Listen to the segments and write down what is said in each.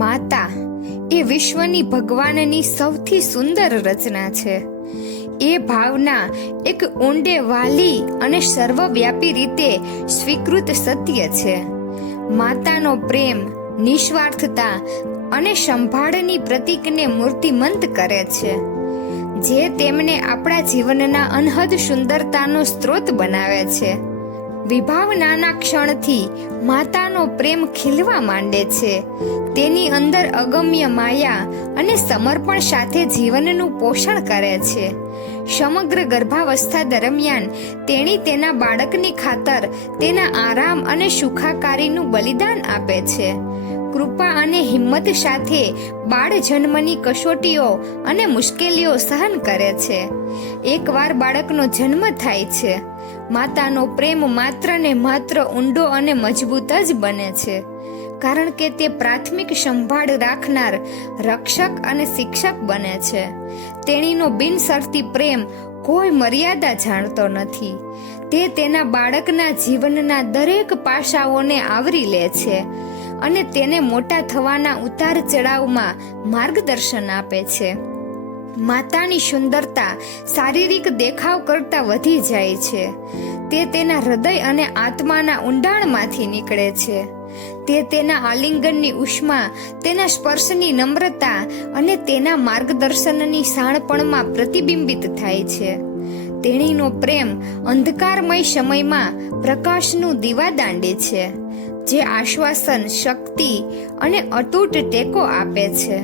માતા એ વિશ્વની ભગવાનની સૌથી સુંદર રચના છે. એ ભાવના એક ઊંડે વાલી અને સર્વવ્યાપી રીતે સ્વીકૃત સત્ય છે. માતાનો પ્રેમ, નિસ્વાર્થતા અને સંભાળની પ્રતીકને મૂર્તિમંત કરે છે, જે તેમને આપણા જીવનના અનહદ સુંદરતાનો સ્ત્રોત બનાવે છે. વિભાવનાના ક્ષણથી માતાનો પ્રેમ ખીલવા માંડે છે. તેની અંદર અગમ્ય માયા અને સમર્પણ સાથે જીવનનું પોષણ કરે છે. સમગ્ર ગર્ભાવસ્થા દરમિયાન તેણી તેના બાળકની ખાતર તેના આરામ અને સુખાકારીનું બલિદાન આપે છે. કૃપા અને હિંમત સાથે બાળ જન્મની કસોટીઓ અને મુશ્કેલીઓ સહન કરે છે. એકવાર બાળકનો જન્મ થાય છે, માતાનો પ્રેમ માત્ર ને માત્ર ઊંડો અને મજબૂત જ બને છે, કારણ કે તે પ્રાથમિક સંભાળ રાખનાર, રક્ષક અને શિક્ષક બને છે. તેણીનો બિનશરતી પ્રેમ કોઈ મર્યાદા જાણતો નથી. તે તેના બાળકના જીવનના દરેક પાસાઓને આવરી લે છે અને તેને મોટા થવાના ઉતાર ચઢાવમાં માર્ગદર્શન આપે છે. માતાની સુંદરતા શારીરિક દેખાવ કરતાં વધી જાય છે. તે તેના હૃદય અને આત્માના ઊંડાણમાંથી નીકળે છે. તે તેના આલિંગનની ઉષ્મા, તેના સ્પર્શની નમ્રતા અને તેના માર્ગદર્શનની શાણપણમાં પ્રતિબિંબિત થાય છે. તેણીનો પ્રેમ અંધકારમય સમયમાં પ્રકાશનું દીવાદાંડી છે, જે આશ્વાસન, શક્તિ અને અતૂટ ટેકો આપે છે.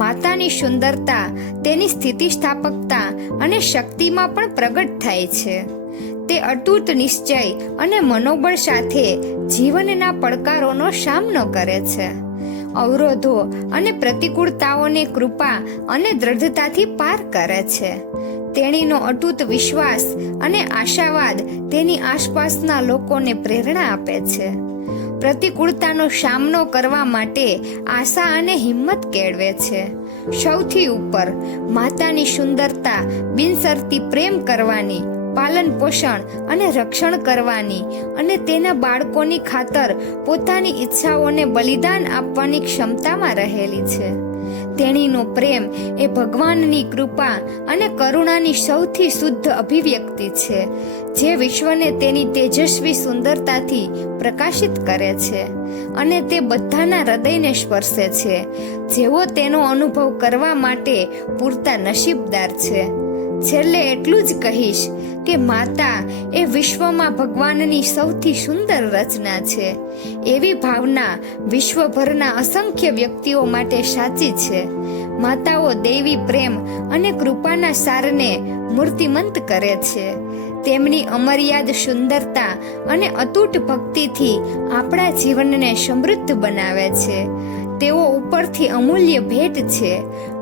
માતાની સુંદરતા તેની સ્થિતિસ્થાપકતા અને શક્તિમાં પણ પ્રગટ થાય છે. તે અતૂટ નિશ્ચય અને મનોબળ સાથે જીવનના પડકારોનો સામનો કરે છે. અવરોધો અને પ્રતિકૂળતાઓને કૃપા અને દ્રઢતાથી પાર કરે છે. તેણીનો અતૂટ વિશ્વાસ અને આશાવાદ તેની આસપાસના લોકોને પ્રેરણા આપે છે. પ્રતિકૂળતાનો સામનો કરવા માટે આશા અને હિંમત કેળવે છે. સૌથી ઉપર, માતાની સુંદરતા બિનશરતી પ્રેમ કરવાની, પાલન પોષણ અને રક્ષણ કરવાની અને તેના બાળકોની ખાતર પોતાની ઈચ્છાઓને બલિદાન આપવાની ક્ષમતામાં રહેલી છે. તેણીનો પ્રેમ એ ભગવાનની કૃપા અને કરુણાની સૌથી શુદ્ધ અભિવ્યક્તિ છે, જે વિશ્વને તેની તેજસ્વી સુંદરતાથી પ્રકાશિત કરે છે અને તે બધાના હૃદયને સ્પર્શે છે, જેઓ તેનો અનુભવ કરવા માટે પૂરતા નસીબદાર છે. છેલ્લે એટલું જ કહીશ કે માતા એ વિશ્વમાં ભગવાનની સૌથી સુંદર રચના છે. એવી ભાવના વિશ્વભરના અસંખ્ય વ્યક્તિઓ માટે સાચી છે. માતાઓ દૈવી પ્રેમ અને કૃપાના સારને મૂર્તિમંત કરે છે. તેમની અમર્યાદ સુંદરતા અને અતૂટ ભક્તિથી આપણા જીવનને સમૃદ્ધ બનાવે છે. તેઓ ઉપરથી અમૂલ્ય ભેટ છે,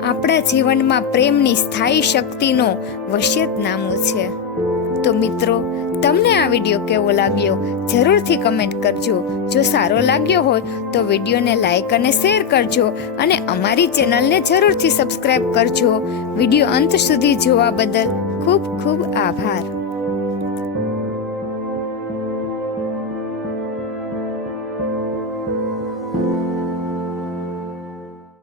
આપણા જીવનમાં પ્રેમની સ્થાયી શક્તિનો વસિયતનામું છે. તો મિત્રો, તમને આ વિડીયો કેવો લાગ્યો જરૂરથી કમેન્ટ કરજો. જો સારો લાગ્યો હોય તો વિડીયોને લાઈક અને શેર કરજો અને અમારી ચેનલને જરૂરથી સબસ્ક્રાઈબ કરજો. વિડીયો અંત સુધી જોવા બદલ ખૂબ ખૂબ આભાર.